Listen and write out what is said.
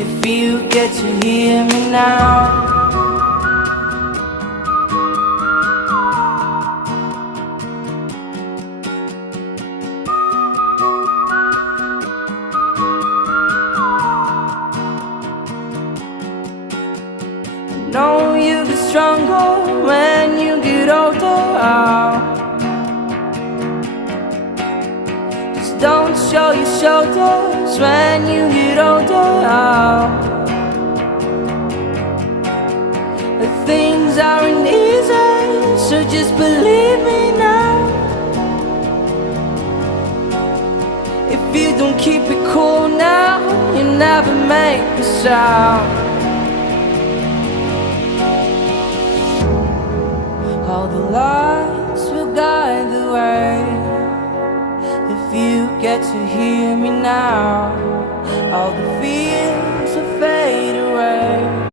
if you get to hear me now. Know you get stronger when you get older. Just don't show your shoulders when you get older. Things aren't easy, so just believe me now. If you don't keep it cool now, you never make a sound. All the lights will guide the way if you get to hear me now. All the fears